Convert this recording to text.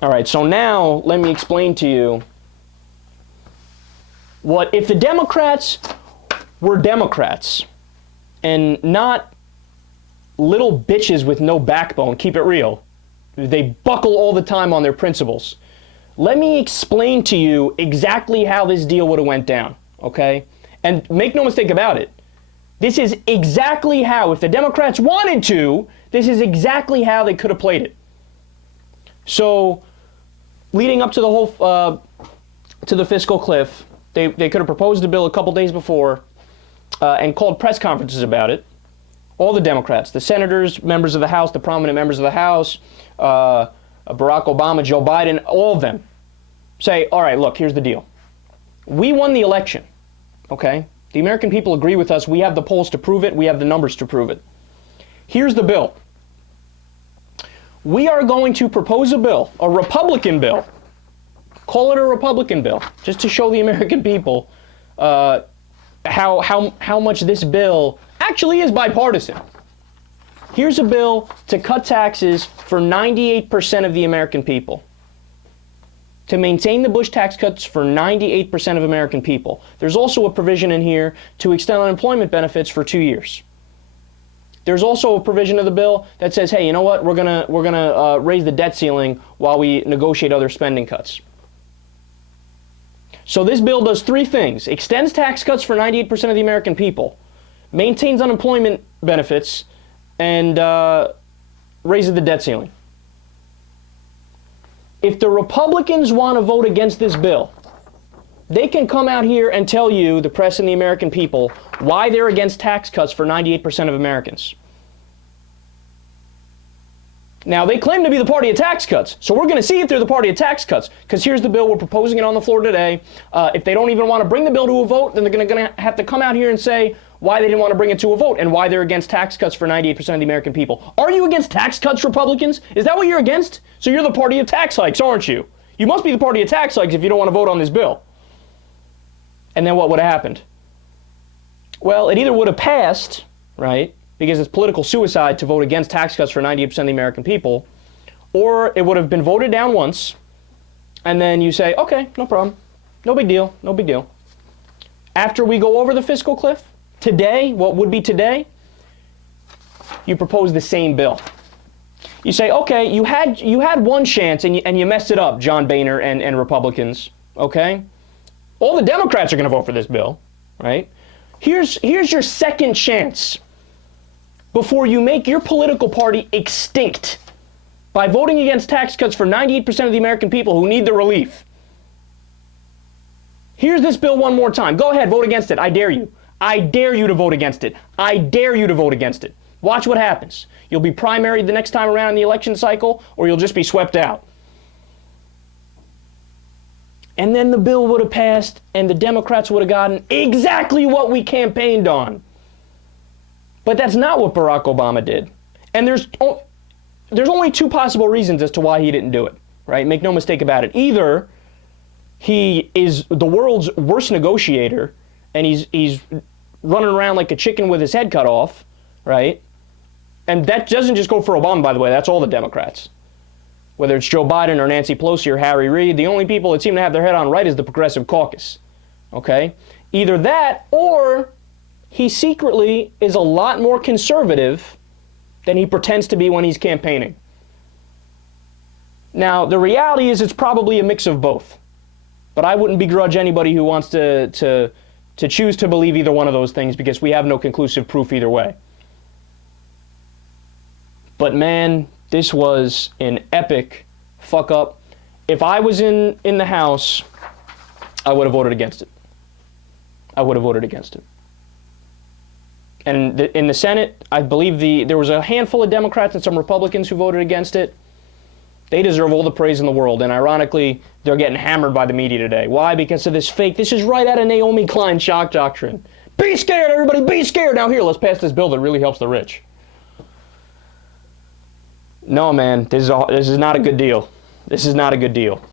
All right, so now let me explain to you what if the Democrats were Democrats and not little bitches with no backbone, keep it real. They buckle all the time on their principles. Let me explain to you exactly how this deal would have went down, okay? And make no mistake about it. This is exactly how, if the Democrats wanted to, this is exactly how they could have played it. So, leading up to the whole, to the fiscal cliff, they could have proposed a bill a couple days before and called press conferences about it. All the Democrats, the senators, members of the House, the prominent members of the House, Barack Obama, Joe Biden, all of them say, all right, look, here's the deal. We won the election, okay? The American people agree with us. We have the polls to prove it. We have the numbers to prove it. Here's the bill. We are going to propose a bill, a Republican bill. Call it a Republican bill, just to show the American people how much this bill actually is bipartisan. Here's a bill to cut taxes for 98% of the American people. To maintain the Bush tax cuts for 98% of American people. There's also a provision in here to extend unemployment benefits for 2 years. There's also a provision of the bill that says, hey, you know what? We're gonna raise the debt ceiling while we negotiate other spending cuts. So this bill does three things: extends tax cuts for 98% of the American people, maintains unemployment benefits, and raises the debt ceiling. If the Republicans want to vote against this bill, they can come out here and tell you, the press and the American people, why they're against tax cuts for 98% of Americans. Now, they claim to be the party of tax cuts, so we're going to see if they're the party of tax cuts, because here's the bill. We're proposing it on the floor today. If they don't even want to bring the bill to a vote, then they're going to have to come out here and say why they didn't want to bring it to a vote and why they're against tax cuts for 98% of the American people. Are you against tax cuts, Republicans? Is that what you're against? So you're the party of tax hikes, aren't you? You must be the party of tax hikes if you don't want to vote on this bill. And then what would have happened? Well, it either would have passed, right, because it's political suicide to vote against tax cuts for 98% of the American people, or it would have been voted down once, and then you say, okay, no problem, no big deal, no big deal. After we go over the fiscal cliff, today, what would be today, you propose the same bill. You say, okay, you had one chance and you messed it up, John Boehner and Republicans, okay? All the Democrats are going to vote for this bill, right? Here's your second chance before you make your political party extinct by voting against tax cuts for 98% of the American people who need the relief. Here's this bill one more time. Go ahead, vote against it. I dare you. I dare you to vote against it. I dare you to vote against it. Watch what happens. You'll be primaried the next time around in the election cycle, or you'll just be swept out. And then the bill would have passed, and the Democrats would have gotten exactly what we campaigned on. But that's not what Barack Obama did. And there's only two possible reasons as to why he didn't do it, right? Make no mistake about it. Either he is the world's worst negotiator, and he's running around like a chicken with his head cut off, right? And that doesn't just go for Obama, by the way. That's all the Democrats. Whether it's Joe Biden or Nancy Pelosi or Harry Reid, the only people that seem to have their head on right is the Progressive Caucus, okay? Either that, or he secretly is a lot more conservative than he pretends to be when he's campaigning. Now, the reality is it's probably a mix of both. But I wouldn't begrudge anybody who wants to choose to believe either one of those things, because we have no conclusive proof either way. But man, this was an epic fuck up. If I was in the House, I would have voted against it. I would have voted against it. And in the Senate, I believe there was a handful of Democrats and some Republicans who voted against it. They deserve all the praise in the world, and ironically, they're getting hammered by the media today. Why? Because of this fake, this is right out of Naomi Klein's shock doctrine. Be scared, everybody, be scared. Now here, let's pass this bill that really helps the rich. No, man, this is not a good deal. This is not a good deal.